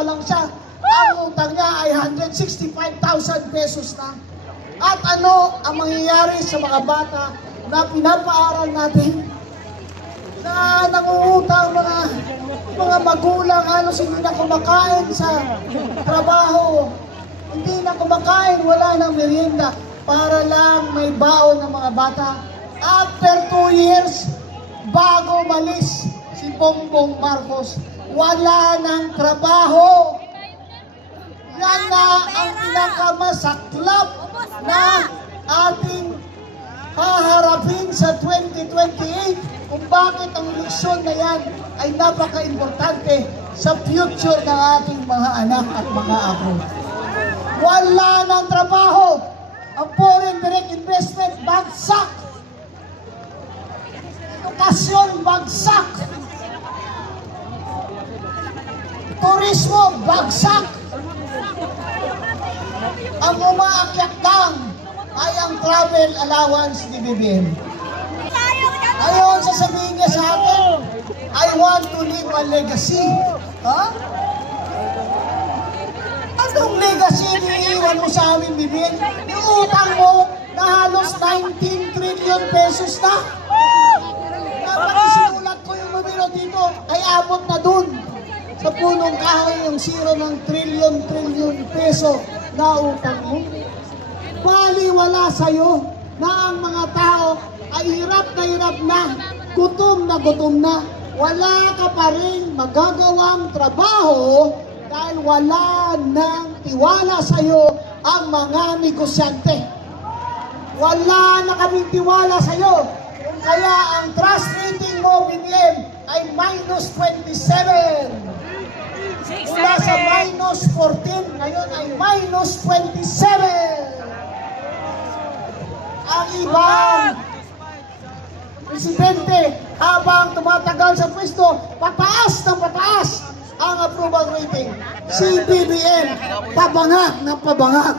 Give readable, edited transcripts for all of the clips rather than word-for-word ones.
pa lang siya, ang utang niya ay 165,000 pesos na. At ano ang mangyayari sa mga bata na pinapaaral natin, na nangungutang mga magulang, halos hindi na kumakain sa trabaho, hindi na kumakain, wala nang merienda, para lang may baon ng mga bata. After 2 years, bago malis si Bongbong Marcos, wala nang trabaho. Yan na ang pinakamasaklap na ating haharapin sa 2028, kung bakit ang eleksyon na yan ay napaka-importante sa future ng ating mga anak at mga apo. Wala nang trabaho. Ang foreign direct investment, bagsak. Edukasyon, bagsak. Turismo, bagsak. Ang umaakyat lang ay ang travel allowance ni BBM. Ngayon, sasabihin niya sa atin, I want to leave a legacy. Ha? Anong legacy iniiwan mo sa amin, BBM? Yung utang mo na halos 19 trillion pesos na. Dapat isinulat ko yung numero dito, ay abot na dun. Sa punong kahoy yung zero ng trillion peso na utang mo. Baliwala sa'yo na ang mga tao ay hirap na, gutom na, wala ka pa rin magagawang trabaho dahil wala nang tiwala sa'yo ang mga negosyante. Wala na kaming tiwala sa'yo. Kaya ang trust rating mo, BBM, ay minus 27. Mula sa minus 14, ngayon ay minus 27. Ang ibang presidente, habang tumatagal sa pwesto, pataas ng pataas ang approval rating. Si BBM, pabangag ng pabangag.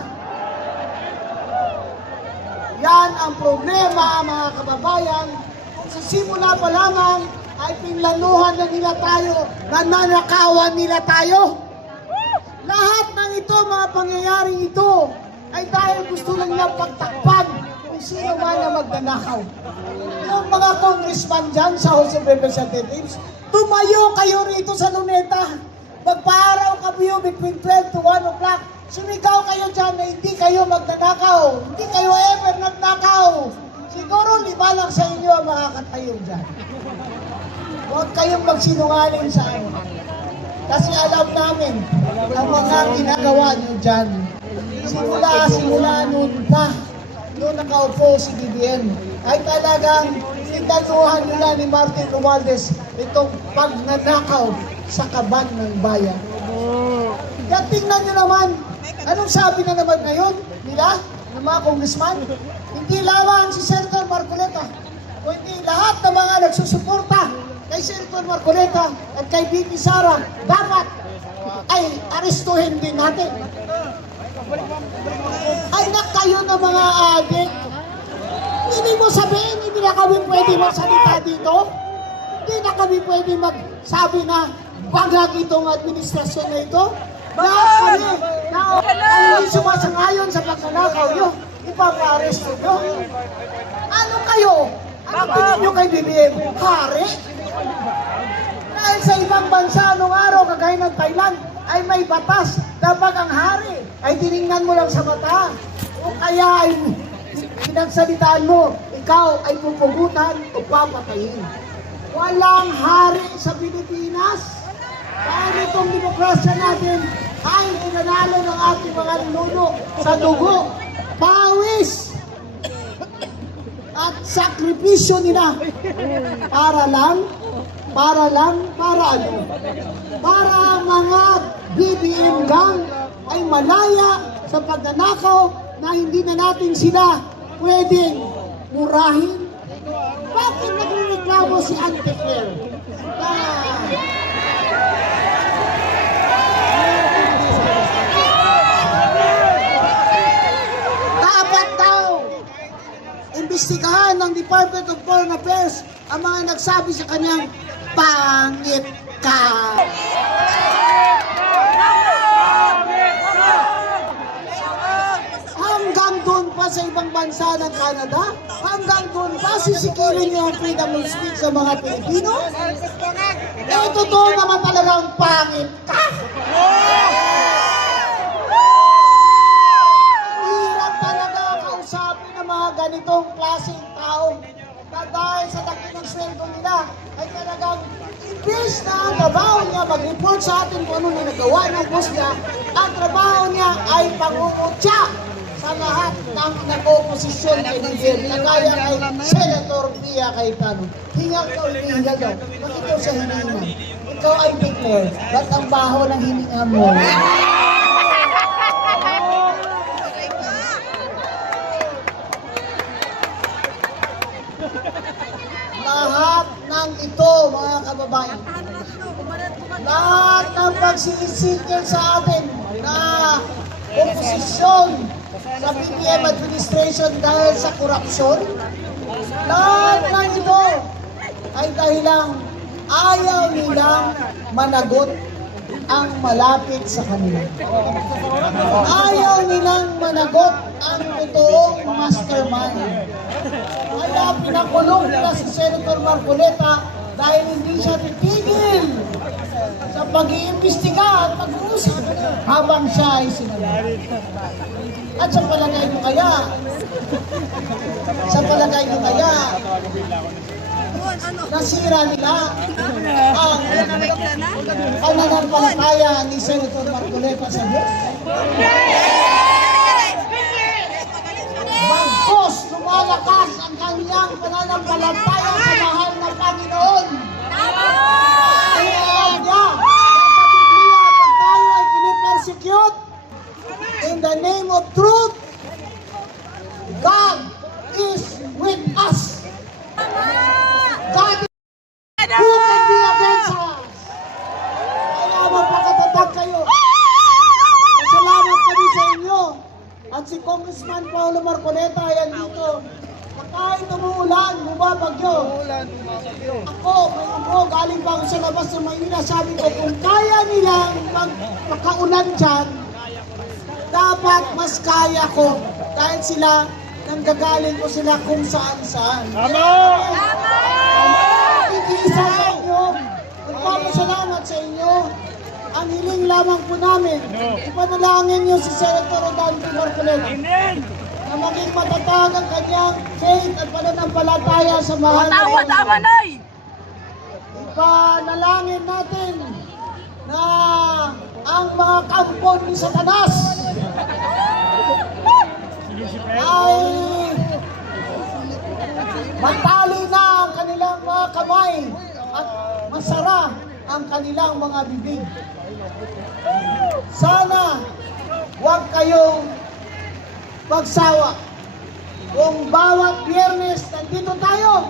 Yan ang problema, mga kababayan. Kung sa simula pa lamang ay pinlanuhan na nila tayo, nananakawan nila tayo. Lahat ng ito, mga pangyayaring ito, ay dahil gusto lang nilang pagtakpan kung sino man na magnanakaw. Yung mga congressman dyan sa House of Representatives, tumayo kayo rito sa Luneta. Magpaaraw kayo between 12 to 1 o'clock. Sumigaw kayo dyan na hindi kayo magnanakaw. Hindi kayo ever nagnakaw. Siguro 5 lang sa inyo ang makakatayo dyan. Huwag kayong magsinungaling sa amin. Kasi alam namin ang mga ginagawa nyo dyan. Simula noon pa, noon nakaupo si BBM, ay talagang tinanuhan nila ni Martin Romualdez itong pagnanakaw sa kaban ng bayan. Kaya tingnan nyo naman, anong sabi na naman ngayon nila, ng mga congressman? Hindi lamang si Senator Marcoleta, kundi lahat ng mga nagsusuporta kay Senator Marcoleta at kay VP Sara, dapat ay arestuhin din natin. Ay na kayo na mga adik. Hindi mo sabihin, hindi na kami pwede magsalita dito. Hindi na kami pwede magsabi na bagag itong administrasyon na ito. Na kami, na hindi sumasangayon sa pagnanakaw nyo, ipag-aresto nyo. Ano kayo? Ano tingin nyo kay BBM? Hari? Dahil sa ibang bansa nung araw, kagaya ng Thailand, ay may batas na pag ang hari ay tiningnan mo lang sa mata o kaya ay pinagsalitaan mo, ikaw ay pupugutan o papatayin. Walang hari sa Pilipinas. Dahil itong demokrasya natin ay pinanalo ng ating mga ninuno sa dugo, pawis at sakripisyo nila para ano? Para mga BBM gang ay malaya sa pagnanakaw na hindi na natin sila pwedeng murahin. Bakit nagreklamo si Auntie Claire? Dapat daw imbestigahan ng Department of Foreign Affairs ang mga nagsabi sa kanyang pangit ka. ibang bansa ng Canada, hanggang doon pa sisikilin niyo ang freedom of speech sa mga Pilipino? Eh, totoo naman talagang pangit ka! Hirap talaga kausapin ng mga ganitong klaseng tao na dahil sa laki ng sweldo nila ay talagang imbis na ang trabaho niya mag-report sa atin kung ano na nagawa ng boss niya, ang trabaho niya ay pangungutya sa lahat ng nag-oposisyon kay Miguel, kagaya kay Senator Pia Cayetano. Hinga ka o hinihinga daw. Bakit daw sa hininga? Ikaw ay declare, ba't ang baho ng hininga mo? Lahat ng ito, mga kababayan, lahat ng pagsisikil sa atin na oposisyon sa BBM administration dahil sa korupsyon, lahat ng ito ay dahilang ayaw nilang managot ang malapit sa kanila. Ayaw nilang managot ang totoong mastermind. Kaya pinakulong nila si Senator Marcoleta dahil hindi siya titigil sa pag-iimbestiga at pag-uusap habang siya ay sinunod. At sa palagay mo kaya, nasira nila ang pananampalataya ni Senator Marcoleta sa Diyos. Bagkos lumalakas ang kanyang pananampalataya sa mahal na Panginoon. Kaya niya, sa Biblia, pag tayo ay pinipersecute, in the name of truth, God is with us. God is who can be against us. Kaya magpakatatag kayo. Salamat kami sa inyo. At si Congressman Paulo Marcoleta ay andito. Na kahit umuulan, bumabagyo. Ako, galing pa ako sa labas ng Maynila, sabi ko, kung kaya nilang magpakaulan dyan, dapat mas kaya ko dahil sila, nanggagaling ko sila kung saan-saan. Iisa sa inyo, nagpapasalamat sa inyo. Ang hiling lamang po namin, ipanalangin niyo si Senator Rodante Marcoleta na maging matatag ang kanyang faith at pananampalataya sa mahal na Panginoon. Ipanalangin natin na ang mga kampon ni Satanas ay matali na ang kanilang mga kamay at masara ang kanilang mga bibig. Sana huwag kayong magsawa. Kung bawat Biyernes nandito tayo,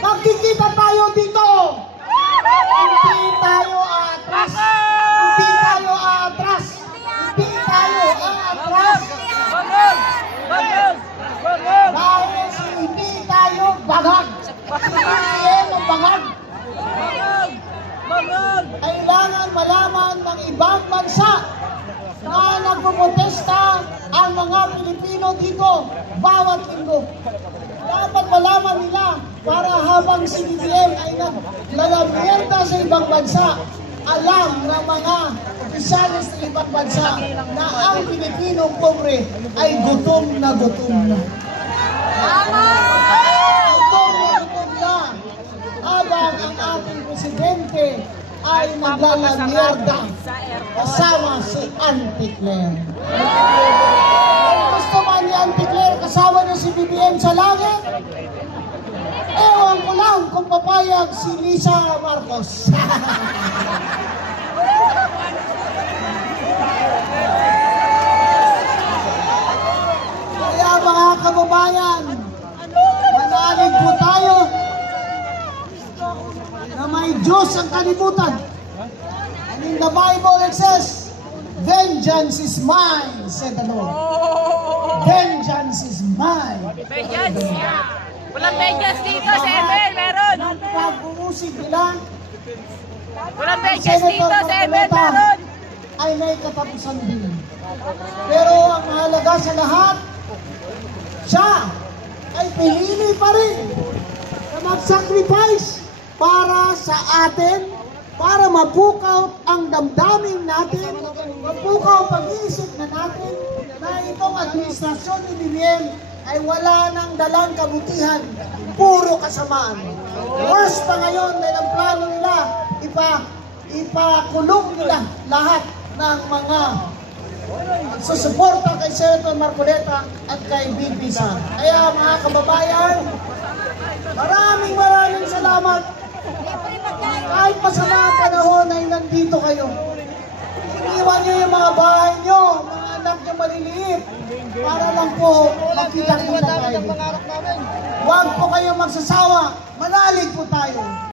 magkikita tayo dito. Hindi tayo atras. Hindi tayo atras. Hindi tayo atras. Dahil hindi tayo bagag. Hindi ang bagag. Kailangan malaman ng ibang bansa na nagpuprotesta ang mga Pilipino dito bawat linggo. Dapat malaman nila para habang si BBM ay naglalamierda sa ibang bansa, alam ng mga opisyalis ng ibang bansa na ang Pilipinong pobre ay gutom na gutom na. Gutom na habang ang ating presidente ay naglalamierda kasama si Auntie Claire. Gusto man ni Auntie Claire kasama niya si BBM sa langit? Ewan ko lang kung papayag si Lisa Marcos. Kaya mga kababayan, manalig po tayo na may Diyos ang kalibutan. And in the Bible it says, vengeance is mine, said the Lord. Vengeance is mine. Vengeance? Walang vengeance dito, Seven, meron. Pag-uusig nila, Walang vengeance dito, Seven, meron. ay may katapusan din. Pero ang mahalaga sa lahat, siya ay pinili pa rin na mag-sacrifice para sa atin, para mapukaw ang damdamin natin, mapukaw ang pag-iisip na natin na itong administrasyon ni BBM ay wala nang dalang kabutihan, puro kasamaan. Worse pa ngayon dahil ang plano nila, ipakulong nila lahat ng mga susuporta kay Senator Marcoleta at kay BP Sara. Kaya mga kababayan, maraming salamat. Kahit masama ang panahon ay nandito kayo. Iniwan niyo yung mga bahay niyo, mga anak niyo maliliit, para lang po makita-kita tayo. Huwag po kayo magsasawa, manalig po tayo.